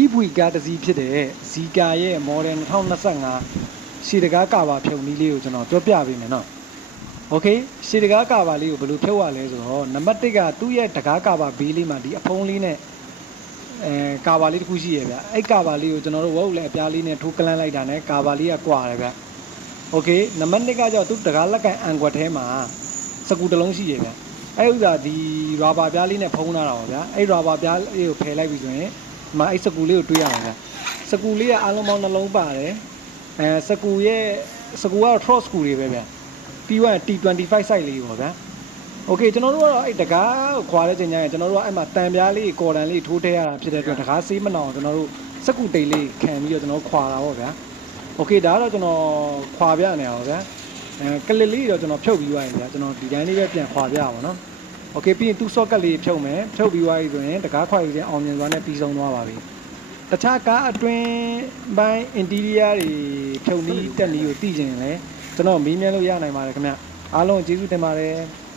EV ကားတစ်စီးဖြစ်တဲ့ဇီကာရဲ့ model 2025ရှည်တကားကာဘာဖြုံနည်းလေးကိုကျွန်တော်ပြောပြပေးမယ်နော်။ Okay ရှည်တကားကာဘာလေးကိုဘယ်လိုဖြုတ်ရလဲဆိုတော့နံပါတ်1ကသူ့ရဲ့တကားကာဘာဘေးလေးမှာဒီအဖုံးလေးနဲ့ကာဘာလေးတစ်ခုရှိရဗျ။အဲ့ကာဘာလေးကိုကျွန်တော်တို့ဝုတ်လည်းအပြားလေးနဲ့ထိုးကလန်းလိုက်တာနဲ့ကာဘာလေးကကွာတယ်ဗျ။ Okay နံပါတ်2ကကြောင့်သူ့တကားလက်ကန်အန်ကွက်ထဲမှာစကူတစ်လုံးရှိရဗျ။အဲ့ဥစ္စာဒီရာဘာပြားလေးနဲ့ဖုံးထားတာပါဗျာ။အဲ့ရာဘာပြားလေးကိုဖယ်လိုက်ပြီဆိုရင်ဒီမှာအဲ့စကူလေးကိုတွေးရအောင်ဗျ။စကူလေးကအားလုံးပေါင်းနှလုံးပါတယ်။စကူကတော့ trot စကူတွေပဲဗျ။ပြီးတော့ T25 size လေးပေါ့ဗျာ။ Okay ကျွန်တော်တို့ကတော့အဲ့တကားကိုခွာတဲ့ချိန်ကျရင်ကျွန်တော်တို့ကအဲ့မှာတန်ပြားလေးကော်တန်လေးထိုးထည့်ရတာဖြစ်တဲ့အတွက်တကားဆေးမနောင်ကျွန်တော်တို့စကူတိတ်လေးခံပြီးတော့ကျွန်တော်ခွာတာပေါ့ဗျာ။ Okay ဒါကတော့ကျွန်တော်ခွာပြနေတာပေါ့ဗျာ။ကလစ်လေးတော့ကျွန်တော်ဖြုတ်ပြီးသွားရင်ဗျာကျွန်တော်ဒီတိုင်းလေးပဲပြန်ခွာပြရပါတော့။ Okay ပြီးရင်သူ့ socket လေးဖြုတ်မယ်ဖြုတ်ပြီးသွားပြီဆိုရင်တကားခွာယူခြင်းအောင်မြင်စွာနဲ့ပြီးဆုံးသွားပါပြီ။တခြားကားအတွင်းပိုင်း interior တွေဖြုတ်နည်းတက်နည်းကိုသိချင်ရင်လည်းကျွန်တော်မေးမြန်းလို့ရနိုင်ပါတယ်ခင်ဗျ။အားလုံးကျေးဇူးတင်ပါတယ်။